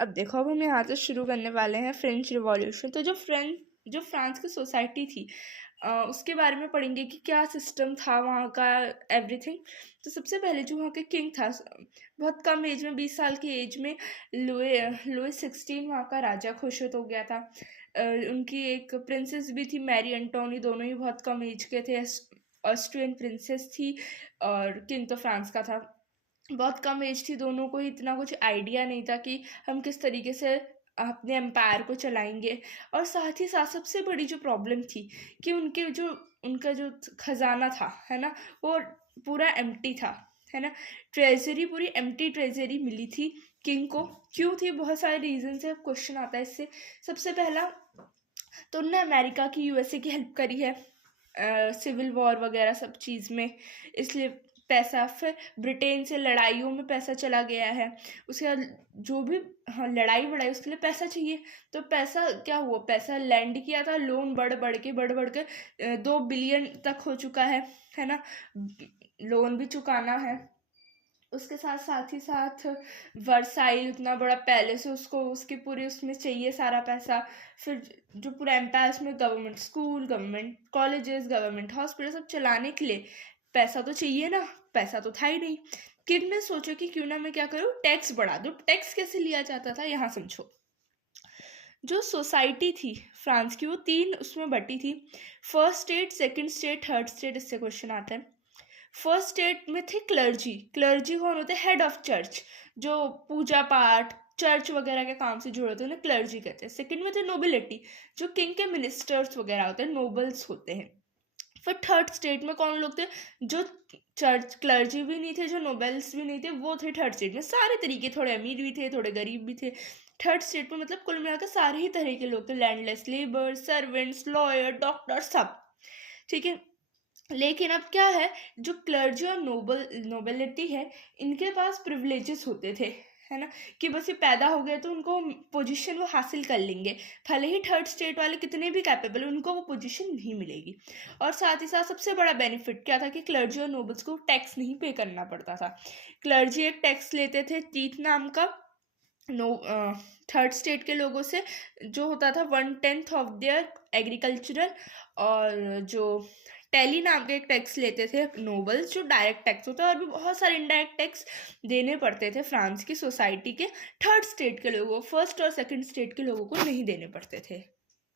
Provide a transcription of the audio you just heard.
अब देखो, अब हम यहाँ से शुरू करने वाले हैं फ्रेंच रिवॉल्यूशन। तो जो फ्रांस की सोसाइटी थी, उसके बारे में पढ़ेंगे कि क्या सिस्टम था वहाँ का, एवरीथिंग। तो सबसे पहले जो वहाँ के किंग था, बहुत कम एज में, 20 साल की एज में लुई 16 वहाँ का राजा घोषित हो गया था। उनकी एक प्रिंसेस भी थी, मैरी एंटोनी, दोनों ही बहुत कम एज के थे। ऑस्ट्रियन प्रिंसेस थी और किंग तो फ्रांस का था। बहुत कम एज थी दोनों को, इतना कुछ आइडिया नहीं था कि हम किस तरीके से अपने एम्पायर को चलाएंगे। और साथ ही साथ सबसे बड़ी जो प्रॉब्लम थी कि उनका जो खजाना था, है ना, वो पूरा एम्प्टी था, है ना। ट्रेजरी पूरी एम्प्टी ट्रेजरी मिली थी किंग को। क्यों थी? बहुत सारे रीजन से क्वेश्चन आता है इससे। सबसे पहला तो उनने अमेरिका की, यूएसए की हेल्प करी है सिविल वॉर वगैरह सब चीज़ में, इसलिए पैसा। फिर ब्रिटेन से लड़ाइयों में पैसा चला गया है। उसके बाद जो भी, हाँ, लड़ाई वड़ाई, उसके लिए पैसा चाहिए। तो पैसा क्या हुआ, पैसा लैंड किया था, लोन बढ़ बढ़ के 2 बिलियन तक हो चुका है ना। लोन भी चुकाना है। उसके साथ साथ ही साथ वर्साइल, इतना बड़ा पैलेस है, उसको उसकी पूरी उसमें चाहिए सारा पैसा। फिर जो पूरा एम्पायर, उसमें government school, government colleges, government hospital सब चलाने के लिए पैसा तो चाहिए ना। पैसा तो था ही नहीं। किंग ने सोचा कि क्यों ना मैं क्या करूँ, टैक्स बढ़ा दूँ। टैक्स कैसे लिया जाता था, यहाँ समझो। जो सोसाइटी थी फ्रांस की, वो 3 उसमें बटी थी। First state, second state, third state. इससे क्वेश्चन आता है। फर्स्ट स्टेट में थे क्लर्जी। क्लर्जी कौन होते हैं? हेड ऑफ चर्च, जो पूजा पाठ, चर्च वगैरह के काम से जुड़े होते हैं, उन्हें क्लर्जी कहते हैं। सेकंड में थे नोबिलिटी, जो किंग के मिनिस्टर्स वगैरह होते हैं, नोबल्स होते हैं। फिर थर्ड स्टेट में कौन लोग थे? जो चर्च क्लर्जी भी नहीं थे, जो नोबल्स भी नहीं थे, वो थे थर्ड स्टेट में। सारे तरीके, थोड़े अमीर भी थे, थोड़े गरीब भी थे। थर्ड स्टेट में मतलब कुल मिलाकर सारे ही तरह के लोग थे, landless, labour, servants, lawyer, doctor, सब। ठीक है। लेकिन अब क्या है, जो क्लर्जी और नोबेलिटी है, इनके पास प्रिविलेजेस होते थे, है ना, कि बस ये पैदा हो गए तो उनको पोजीशन वो हासिल कर लेंगे। भले ही थर्ड स्टेट वाले कितने भी कैपेबल, उनको वो पोजीशन नहीं मिलेगी। और साथ ही साथ सबसे बड़ा बेनिफिट क्या था कि क्लर्जी और नोबल्स को टैक्स नहीं पे करना पड़ता था। क्लर्जी एक टैक्स लेते थे, टीथ नाम का, नो थर्ड स्टेट के लोगों से, जो होता था 1/10 ऑफ देयर एग्रीकल्चरल। और जो टेली नाम के एक टैक्स लेते थे नोबल्स, जो डायरेक्ट टैक्स होता है। और भी बहुत सारे इनडायरेक्ट टैक्स देने पड़ते थे फ्रांस की सोसाइटी के थर्ड स्टेट के लोगों को, फर्स्ट और सेकंड स्टेट के लोगों को नहीं देने पड़ते थे।